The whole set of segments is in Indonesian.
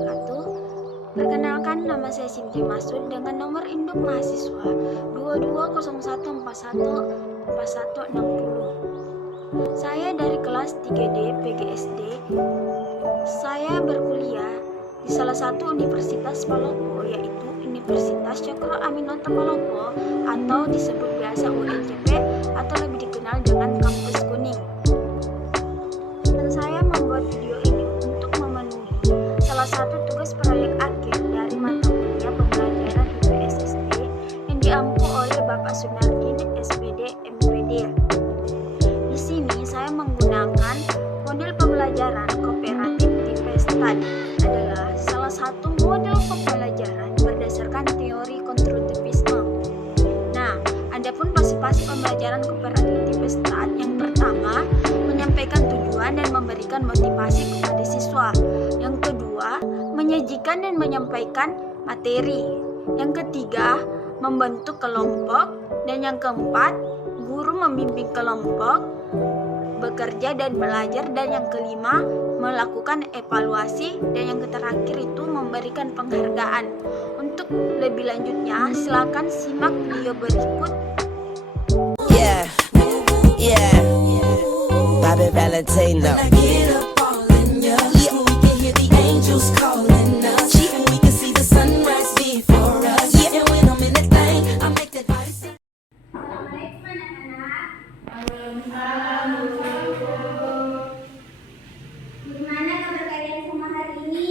wabarakatuh. Perkenalkan, nama saya Cynthia Masud dengan nomor induk mahasiswa 2201414160. Saya dari kelas 3D PGSD. Saya berkuliah di salah satu universitas Palopo, yaitu Universitas Cokro Aminoto Palopo atau disebut biasa UNCP atau lebih dikenal dengan Kampus Kuning. Dan saya membuat video ini untuk memenuhi salah satu tugas proyek akhir dari mata kuliah pembelajaran IPSSD yang diampu oleh Bapak Sunardin SPD MPD. Di sini saya menggunakan model pembelajaran kooperatif tipe STAD adalah salah satu model pembelajaran berdasarkan teori konstruktivisme. Nah, adapun pasif-pasif pembelajaran kooperatif tipe STAD yang pertama menyampaikan tujuan dan memberikan motivasi kepada siswa. Yang kedua, menyajikan dan menyampaikan materi. Yang ketiga, membentuk kelompok. Dan yang keempat, guru membimbing kelompok, bekerja dan belajar. Dan yang kelima, melakukan evaluasi. Dan yang terakhir itu memberikan penghargaan. Untuk lebih lanjutnya, silakan simak video berikut. Bobby Valentino. When I get up all in ya, we can hear the angels calling us, and we can see the sunrise before us. And when I'm in that thing, I make that body sing. Assalamualaikum anak-anak. Gimana kabar kalian semua hari ini?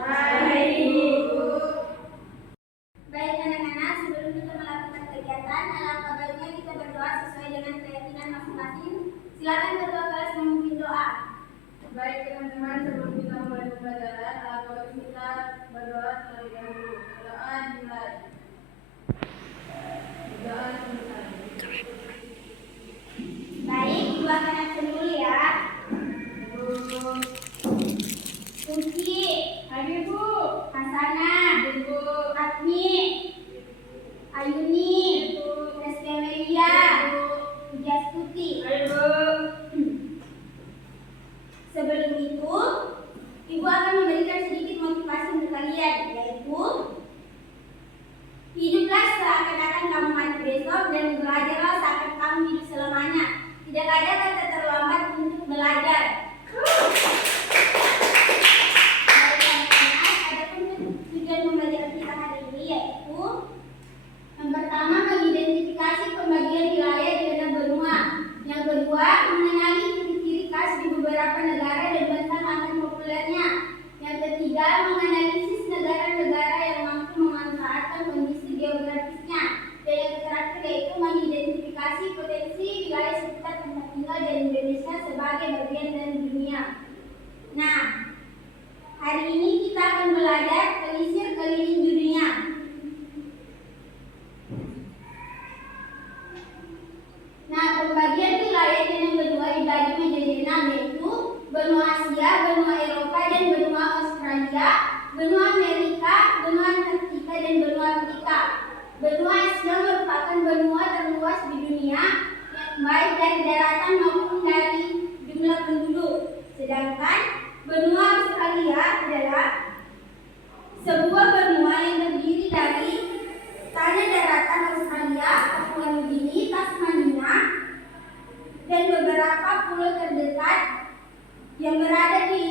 Baik. Baik anak-anak, sebelum kita melakukan kegiatan, alangkah baiknya kita berdoa sesuai dengan keyakinan masing-masing. Silakan kedua kelas memimpin doa. Baik teman-teman, sebelum kita mulai pembelajaran, alangkah kita berdoa terlebih dahulu. Doa dimulai. Doa dimulai. Baik, dua anak dulu ya. Suci, Hai Bu. Hasana, Bu. Atmi, Ayuni, Eskemelia, Pujastuti. Sebelum itu, Ibu akan memberikan sedikit motivasi untuk kalian, yaitu hiduplah seakan-akan kamu mati besok dan belajarlah seakan kamu hidup selamanya. Tidak ada kata terlambat untuk belajar. Baik anak-anak, adapun tujuan pembelajaran kita hari ini yaitu yang pertama, mengidentifikasi pembagian wilayah di dalam benua. Yang kedua, mengenali ciri-ciri khas di beberapa negara dan tentang akan populernya. Yang ketiga, menganalisis negara-negara yang mampu memanfaatkan kondisi geografisnya. Dan yang terakhir yaitu mengidentifikasi potensi wilayah sekitar tempat tinggal dan Indonesia sebagai bagian dari dunia. Nah, hari ini kita akan belajar telisir keliling dunia. Nah, pembagian wilayah yang kedua dibagi menjadi 6, yaitu benua Asia, benua Eropa, dan benua Australia, benua Amerika, benua Antartika, dan benua Afrika. Benua Asia merupakan benua terluas di dunia, baik dari daratan maupun dari jumlah penduduk. Sedangkan benua Australia adalah sebuah benua yang terdiri dari tanah daratan Australia, Papua Nugini, Tasmania, dan beberapa pulau terdekat yang berada di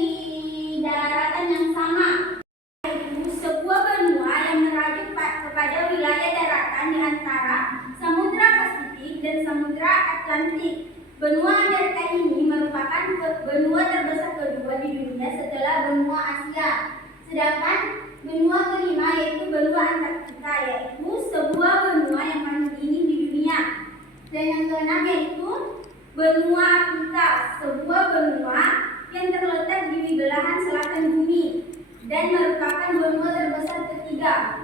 daratan yang sama. Yaitu sebuah benua yang merujuk kepada wilayah daratan di antara Samudra Pasifik dan Samudra Atlantik. Benua Amerika ini merupakan benua terbesar kedua di dunia setelah benua Asia. Sedangkan benua kelima yaitu benua Antartika, yaitu sebuah benua yang paling tinggi di dunia. Dan yang keenam yaitu benua Afrika, sebuah benua yang terletak di belahan selatan bumi dan merupakan benua terbesar ketiga.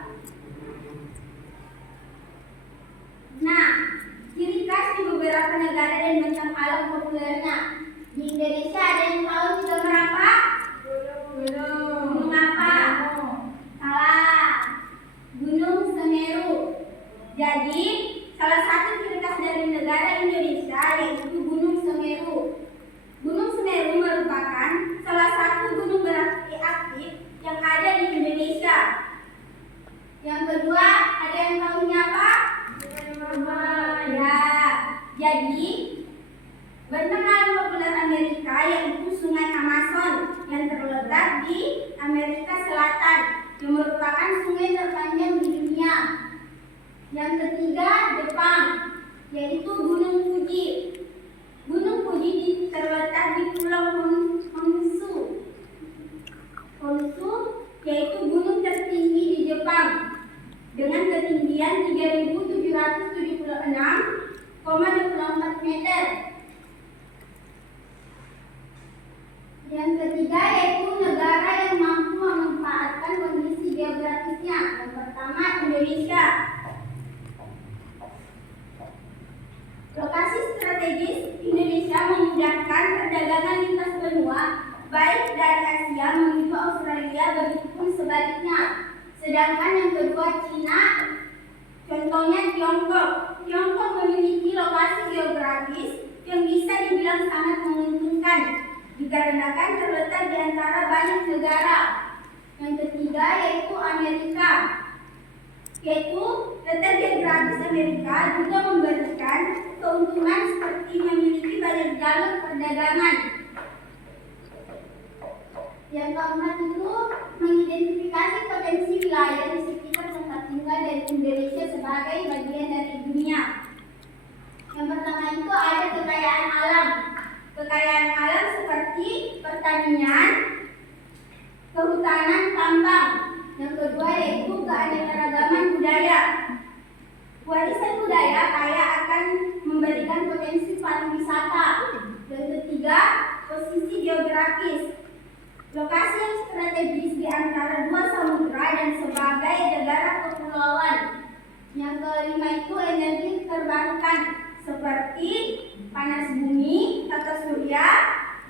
Nah, ciri khas di beberapa negara dan bentang alam populernya. Di Indonesia ada yang tahu juga berapa? Gunung apa? Salah. Gunung Semeru. Jadi, salah satu ciri khas dari negara Indonesia yaitu Gunung Semeru. Gunung Semeru merupakan salah satu gunung berapi aktif yang ada sungai terpanjang di dunia. Yang ketiga, Jepang, yaitu Gunung Fuji. Gunung Fuji terletak di Pulau Honshu. Honshu yaitu gunung tertinggi di Jepang dengan ketinggian 3.776,24 meter. Yang ketiga yaitu negara yang mampu memanfaatkan kondisi geografisnya. Yang pertama, Indonesia. Lokasi strategis Indonesia memudahkan perdagangan lintas benua, baik dari Asia menuju Australia, begitupun sebaliknya. Sedangkan yang kedua, Cina, contohnya Tiongkok. Tiongkok memiliki lokasi geografis yang bisa dibilang sangat menguntungkan, dikarenakan terletak di antara banyak negara. Yang ketiga yaitu Amerika, yaitu letak geografis Amerika juga memberikan keuntungan seperti memiliki banyak jalur perdagangan. Yang keempat itu mengidentifikasi potensi wilayah di sekitar tempat tinggal dari Indonesia sebagai bagian dari dunia. Yang pertama itu ada kekayaan alam. Kekayaan alam seperti pertanian, kehutanan, tambang. Yang kedua yaitu keanekaragaman budaya. Warisan budaya kaya akan memberikan potensi pariwisata. Yang ketiga, posisi geografis. Lokasi yang strategis di antara dua samudra dan sebagai negara kepulauan. Yang kelima itu energi terbarukan seperti panas bumi, tata surya,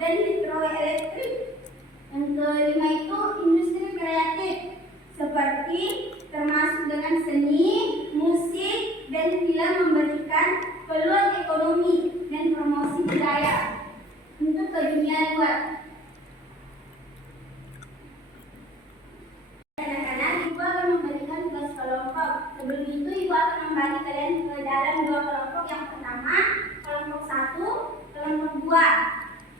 dan hidroelektrik. Yang kelima itu industri kreatif seperti termasuk dengan seni, musik, dan film memberikan peluang ekonomi dan promosi budaya untuk ke dunia luar. Anak-anak, ibu akan memberikan tugas kelompok. Sebelum itu, ibu akan membagi kalian ke dalam dua kelompok. Yang pertama, kelompok 1, kelompok 2.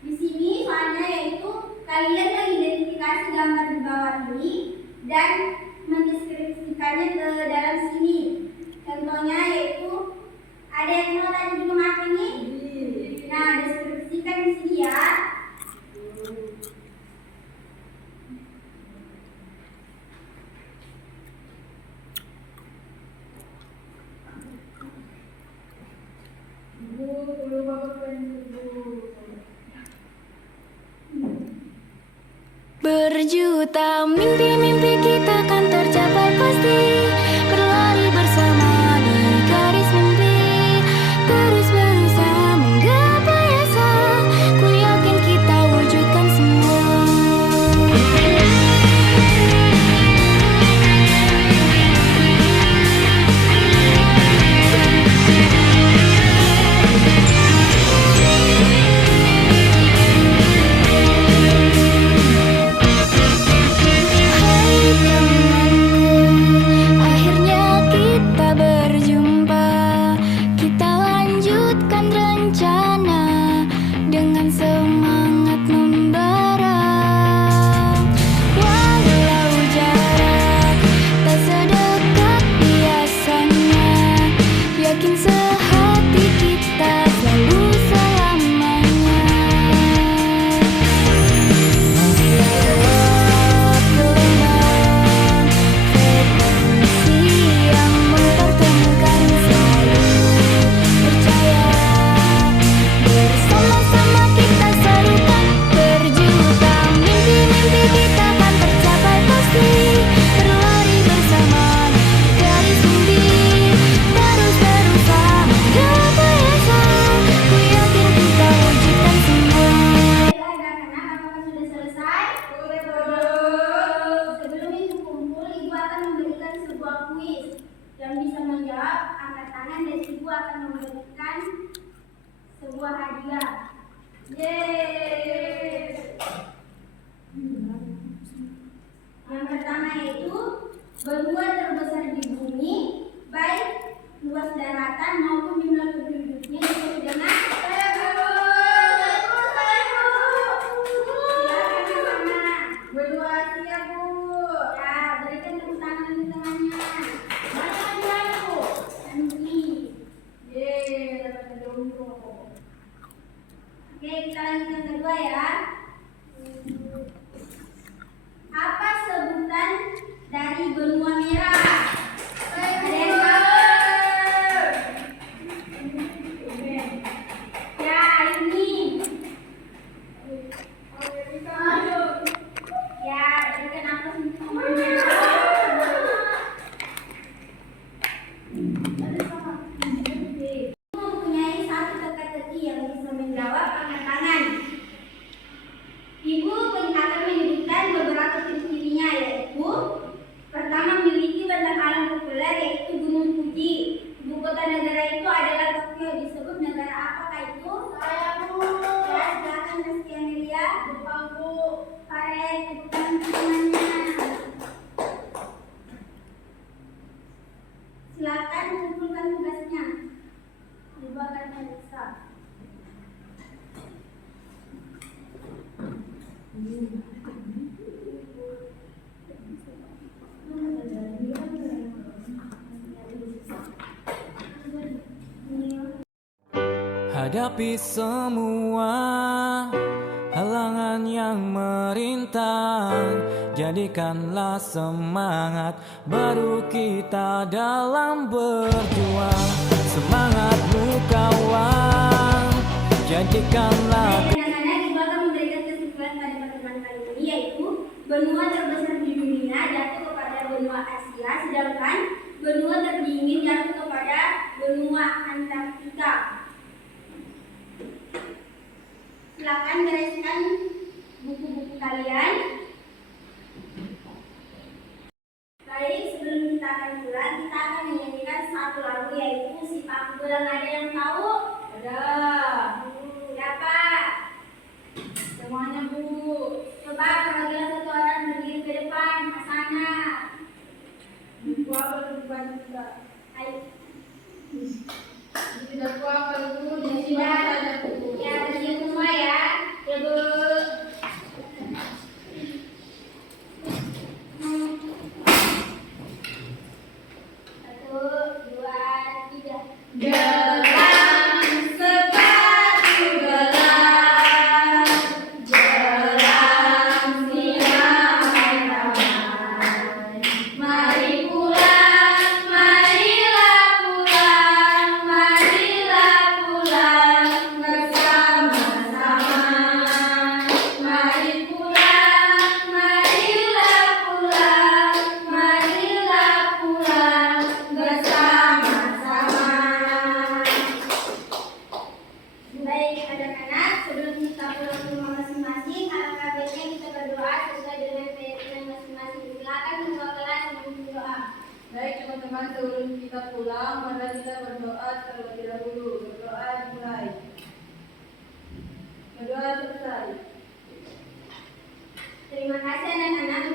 Di sini soalnya yaitu kalian mengidentifikasi gambar di bawah ini dan mendeskripsikannya ke dalam sini. Contohnya yaitu ada yang mau tadi di rumah ini? Nah, deskripsikan di sini ya. Berjuta mimpi-mimpi kita kan tercapai pasti. Berlari bersama di garis mimpi, terus berusaha menggapai asa. Ku yakin kita wujudkan semua. Sebuah hadiah. Yeay. Yang pertama yaitu benua terbesar di bumi, baik luas daratan maupun jumlah penduduknya disebut dengan benua Asia, Bu. Ya, berikan tepuk tangan di tengah. Hadapi semua halangan yang merintang, jadikanlah semangat baru kita dalam berjuang. Semangatmu kawan, jadikanlah. Anak-anak ibu akan memberikan kesimpulan pada pertemuan kali ini, yaitu benua terbesar di dunia jatuh kepada benua Asia, sedangkan benua terdingin jatuh kepada benua Antartika. Silakan bereskan buku-buku kalian. Baik, sebelum kita akan pulang, kita akan menyanyikan satu lagu, yaitu Si Panggilan. Ada yang tahu? Ada. Siapa? Semuanya, Bu. Coba perwakilan satu orang berdiri ke depan, Hasana. Buku apa di depan kita? Ayo. Tidak buku apa, Bu? Di sini Sudah. ada, Bu. Ya, bersiap semua ya. Ya, Bu. Satu, dua, tiga. Gelang sepatu gelang, gelang silang taman. Mari pulang, marilah pulang, marilah pulang bersama-sama. Mari pulang, marilah pulang, marilah pulang bersama-sama. Baik, anak-anak, sebelum kita pulang ke rumah masing-masing, alangkah baiknya kita berdoa sesuai dengan keyakinan masing-masing. Silakan semua kelas memimpin doa. Baik teman-teman, sebelum kita pulang, mari kita berdoa terlebih dahulu. Berdoa dimulai. Berdoa selesai. Terima kasih anak-anak